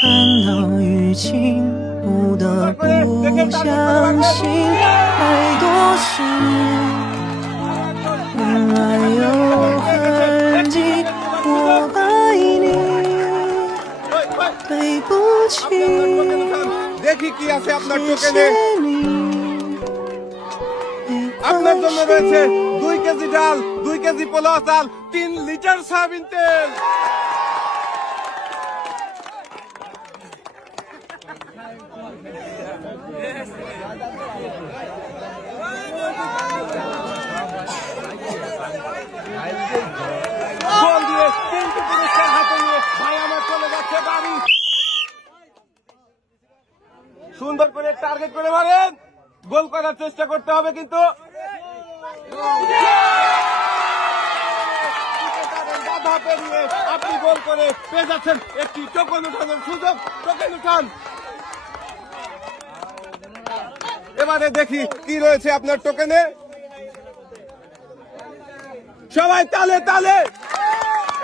看到雨晴，不得不相信，爱多时，原来有痕迹。我爱你，对不起，谢谢你。আপনার জন্য রয়েছে 2 কেজি ডাল, 2 কেজি পোলাও চাল, 3 লিটার সয়াবিন তেল। গোল দিয়ে 3টি পুরস্কার হাতে নিয়ে ভাই আমার চলে যাচ্ছে বাড়ি। সুন্দর করে টার্গেট করে মারেন, গোল করার চেষ্টা করতে হবে কিন্তু বাধা পেরিয়ে আপনি গোল করে পেয়ে যাচ্ছেন একটি টোকেন উঠানোর সুযোগ। টোকেন উঠান। এবারে দেখি কি রয়েছে আপনার টোকেনে। সবাই তালে তালে।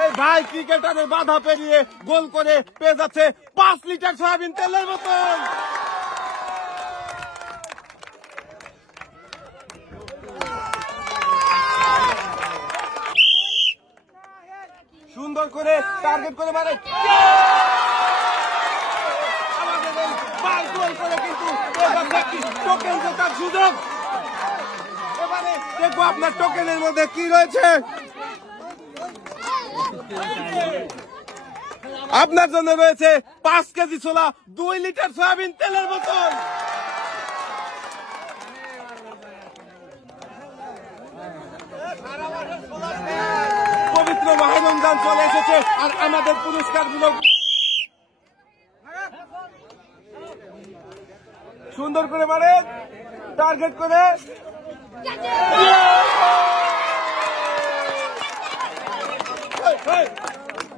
এই ভাই ক্রিকেটারের বাধা পেরিয়ে গোল করে পেয়ে যাচ্ছে 5 লিটার সয়াবিন তেলের বোতল। সুন্দর করে টার্গেট করে মারে, আমাদের ভাই গোল করে কিন্তু টোকেন জেতার সুযোগ। এবারে দেখবো আপনার টোকেনের মধ্যে কি রয়েছে। আপনার জন্য রয়েছে 5 কেজি ছোলা, 2 লিটার সয়াবিন তেলের বোতল। পবিত্র মাহে রমজান চলে এসেছে আর আমাদের পুরস্কারগুলো সুন্দর করে মারে, টার্গেট করে।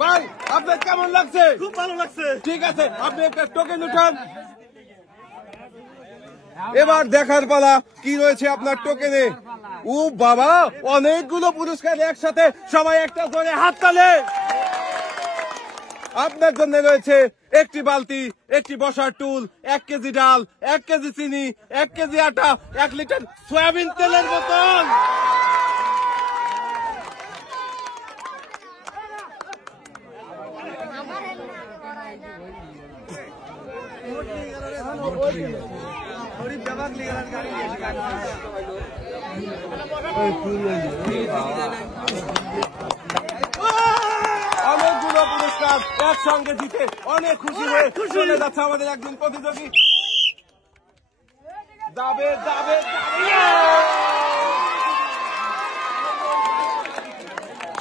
ভাই আপনার কেমন লাগছে? খুব ভালো লাগছে। ঠিক আছে, আপনি একটা টোকেন উঠান। এবার দেখার পালা কি রয়েছে আপনার টোকেনে। ও বাবা, অনেকগুলো পুরস্কার একসাথে, সবাই একটা করে হাত তালে। আপনার জন্য রয়েছে একটি বালতি, একটি বসার টুল, 1 কেজি ডাল, 1 কেজি চিনি, 1 কেজি আটা, 1 লিটার সয়াবিন তেলের বোতল। অনেকগুলো পুরস্কার একসঙ্গে জিতে অনেক খুশি হয়ে চলে যাচ্ছে আমাদের একজন প্রতিযোগী। যাবে যাবে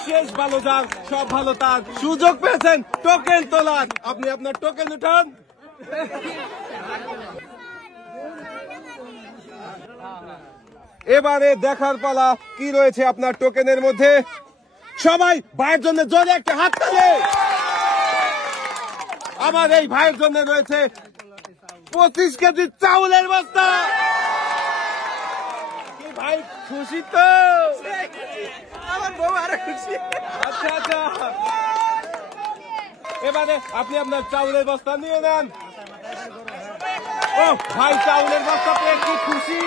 শেষ ভালো যার, সব ভালো তার। সুযোগ পেয়েছেন টোকেন তোলার, আপনি আপনার টোকেন উঠান। এবারে দেখার পালা কি রয়েছে আপনার টোকেনের মধ্যে। সবাই ভাইয়ের জন্য জোরে একটা হাত তালে। আমার এই ভাইয়ের জন্য রয়েছে 25 কেজি চাউলের বস্তা। কি ভাই খুশি তো? আমার বউ আরো খুশি। আচ্ছা আচ্ছা, এবারে আপনি আপনার চাউলের বস্তা নিয়ে নেন। ও ভাই, চাউলের বস্তা পেয়ে কি খুশি।